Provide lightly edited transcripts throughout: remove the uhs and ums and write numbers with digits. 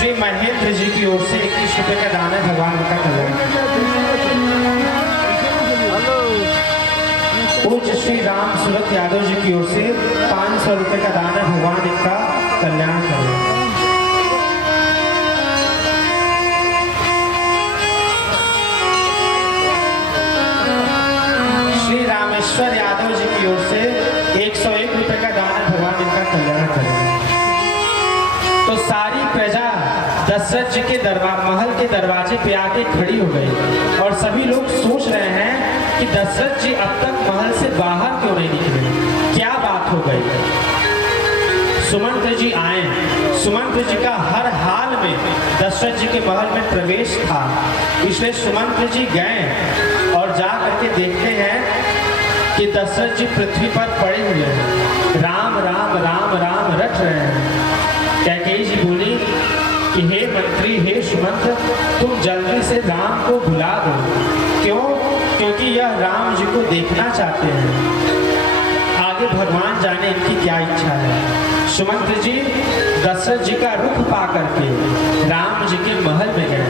श्री महेंद्र जी की ओर से 21 रुपए का दान है। भगवान उनका कल्याण। पूज्य श्री राम सूरत यादव जी की ओर से 500 रुपए का दान है। भगवान इनका कल्याण करें। श्री रामेश्वर यादव जी की ओर से 101 रुपए का दान है। भगवान इनका कल्याण करें। तो सारी प्रजा दशरथ जी के महल के दरवाजे पे आके खड़ी हो गई और सभी लोग सोच रहे हैं कि दशरथ जी अब तक महल से बाहर क्यों नहीं निकले, क्या बात हो गई। सुमंत्र जी आए। सुमंत्र जी का हर हाल में दशरथ जी के महल में प्रवेश था, इसलिए सुमंत्र जी गए और जा करके देखते हैं कि दशरथ जी पृथ्वी पर पड़े हुए हैं, राम राम राम राम रट रहे हैं। कैकेयी जी बोली कि हे मंत्री, हे सुमंत्र, तुम जल्दी से राम को बुला दो। क्यों? क्योंकि यह राम जी को देखना चाहते हैं। आगे भगवान जाने इनकी क्या इच्छा है। सुमंत्र जी दशरथ जी का रुख पा करके राम जी के महल में गए।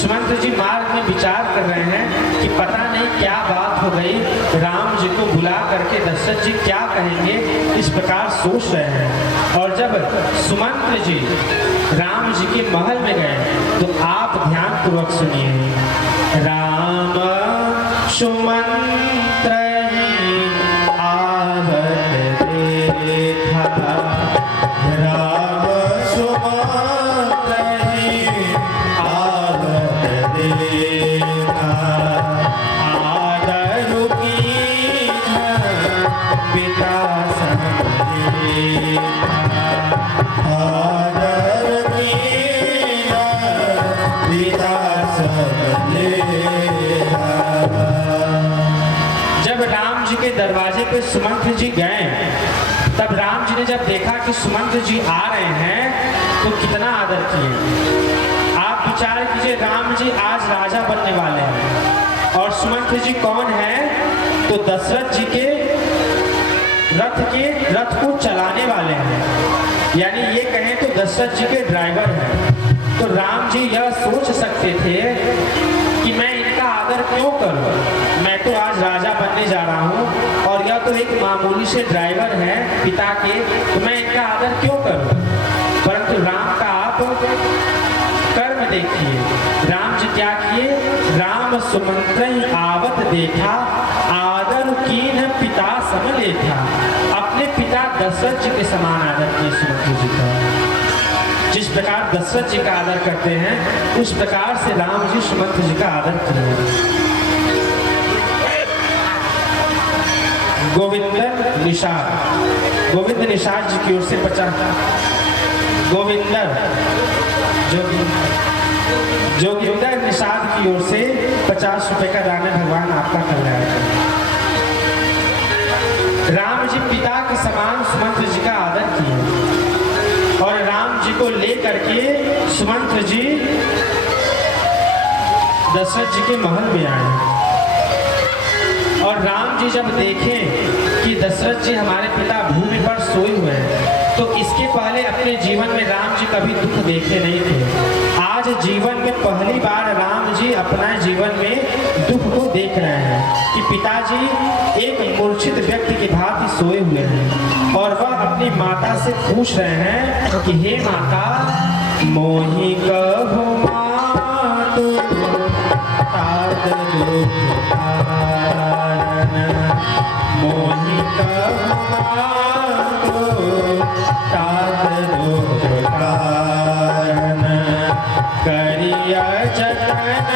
सुमंत्र जी मार्ग में विचार कर रहे हैं कि पता नहीं क्या बात हो गई, राम जी को बुला करके दशरथ जी क्या कहेंगे, इस प्रकार सोच रहे हैं। और जब सुमंत्र जी राम जी के महल में गए तो आप ध्यान पूर्वक सुनिए। राम सुमंत्र आवत देखा, राम सुमंत्र आवत देखा, आदर कीन्ह पिता समझे, आदर कीन्ह पिता समझे। जब राम जी के दरवाजे पे सुमंत्र जी गए, तब राम जी ने जब देखा कि सुमंत्र जी आ रहे हैं तो कितना आदर किए। आप विचार कीजिए, राम जी आज राजा बनने वाले हैं और सुमंत्र जी कौन है? तो दशरथ जी के रथ को चलाने वाले हैं, यानी ये कहें तो दशरथ जी के ड्राइवर हैं। तो राम जी यह सोच सकते थे कि मैं इनका आदर क्यों करूं, मैं तो आज राजा बनने जा रहा हूं और यह तो एक मामूली से ड्राइवर है पिता के, तो मैं इनका आदर क्यों करूं। परंतु राम का आप कर्म देखिए। राम जी क्या किए? राम सुमंत्र आवत देखा, आदर कीन्ह पिता सम लेखा। अपने पिता दशरथ जी के समान आदर किए सुमंत्र जी का। जिस प्रकार दशरथ जी का आदर करते हैं उस प्रकार से राम जी सुमंत्र जी का आदर किए। गोविंदर निषाद, गोविंद निषाद जी की ओर से 50, गोविंदर जोगिंदर निषाद की ओर से 50 रुपए का दान है। भगवान आपका कल्याण करें। राम जी पिता के समान सुमंत्र जी का आदर किए और राम जी को लेकर के सुमंत्र जी दशरथ जी के महल में आए। और राम जी जब देखें कि दशरथ जी हमारे पिता भूमि पर सोए हुए हैं, तो इसके पहले अपने जीवन में राम जी कभी दुख देखे नहीं थे। आज जीवन में पहली बार राम जी अपना जीवन में दुख को देख रहे हैं कि पिताजी एक मूर्छित व्यक्ति की भांति सोए हुए हैं और वह अपनी माता से पूछ रहे हैं कि हे माता, मोहि कहो मातु तात दुख कारण, मोहि कहो मातु तात दुख कारण, करिया जतन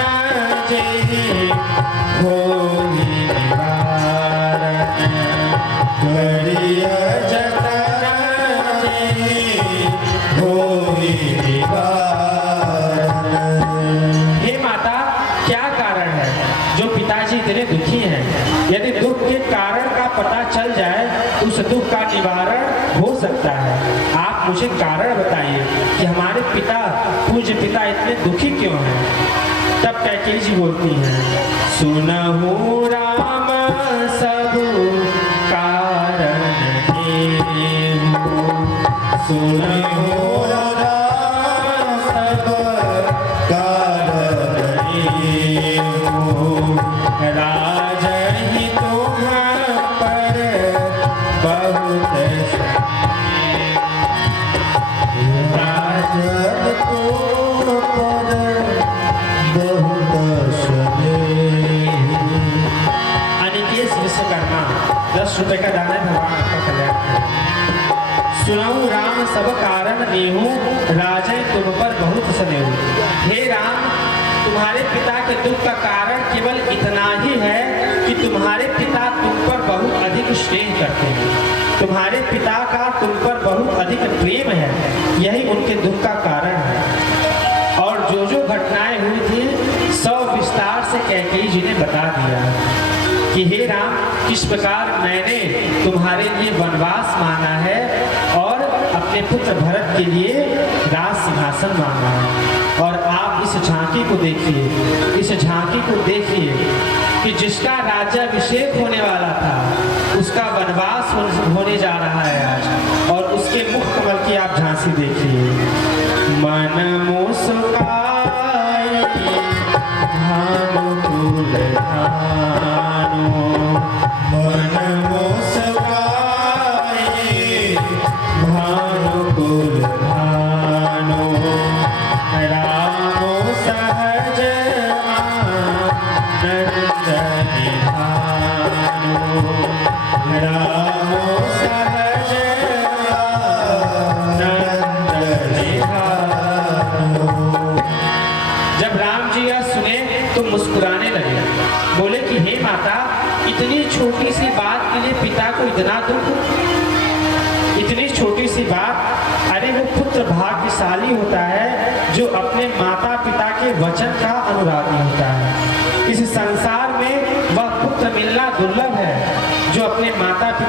जेहि होई निवारण, करिया जतन जेहि होई निवारण। हे माता, क्या कारण है जो पिताजी इतने दुखी हैं? यदि दुख के कारण का पता चल जाए तो उस दुख का निवारण हो सकता है। आप मुझे कारण बताइए कि हमारे पिता, पूज्य पिता इतने दुखी क्यों हैं? तब कैकेयी जी बोलती हैं, सुनहु राम सब कारण हेहु, सुनहु राम के सब कारण नेहू, राजय तुम पर बहुत स्नेहू। हे राम, तुम्हारे पिता के दुख का कारण केवल इतना ही है कि तुम्हारे पिता तुम पर बहुत अधिक स्नेह करते हैं। तुम्हारे पिता का तुम पर बहुत अधिक प्रेम है, यही उनके दुख का कारण है। और जो जो घटनाएं हुई थी सब विस्तार से कैकेयी जी ने बता दिया कि हे राम, किस प्रकार मैंने तुम्हारे लिए वनवास मांगा है और अपने पुत्र भरत के लिए राज सिंहासन मांगा है। और आप इस झांकी को देखिए, इस झांकी को देखिए कि जिसका राज्याभिषेक होने वाला था उसका वनवास होने जा रहा है आज। और उसके मुख कमल की आप झांसी देखिए। मन मुस्काई भानुकुल भानु, मन मुस्काई भानुकुल भानु, राम सहज आनंद निधानु, राम सहज आनंद निधानु। जब राम जी यह सुने तो मुस्कुराने लगे, बोले कि हे माता, इतनी छोटी सी बात के लिए पिता को इतना दुख, इतनी छोटी सी बात। अरे वो पुत्र भाग्यशाली होता है जो अपने माता पिता के वचन का अनुरागी होता है। इस संसार में वह पुत्र मिलना दुर्लभ है जो अपने माता पिता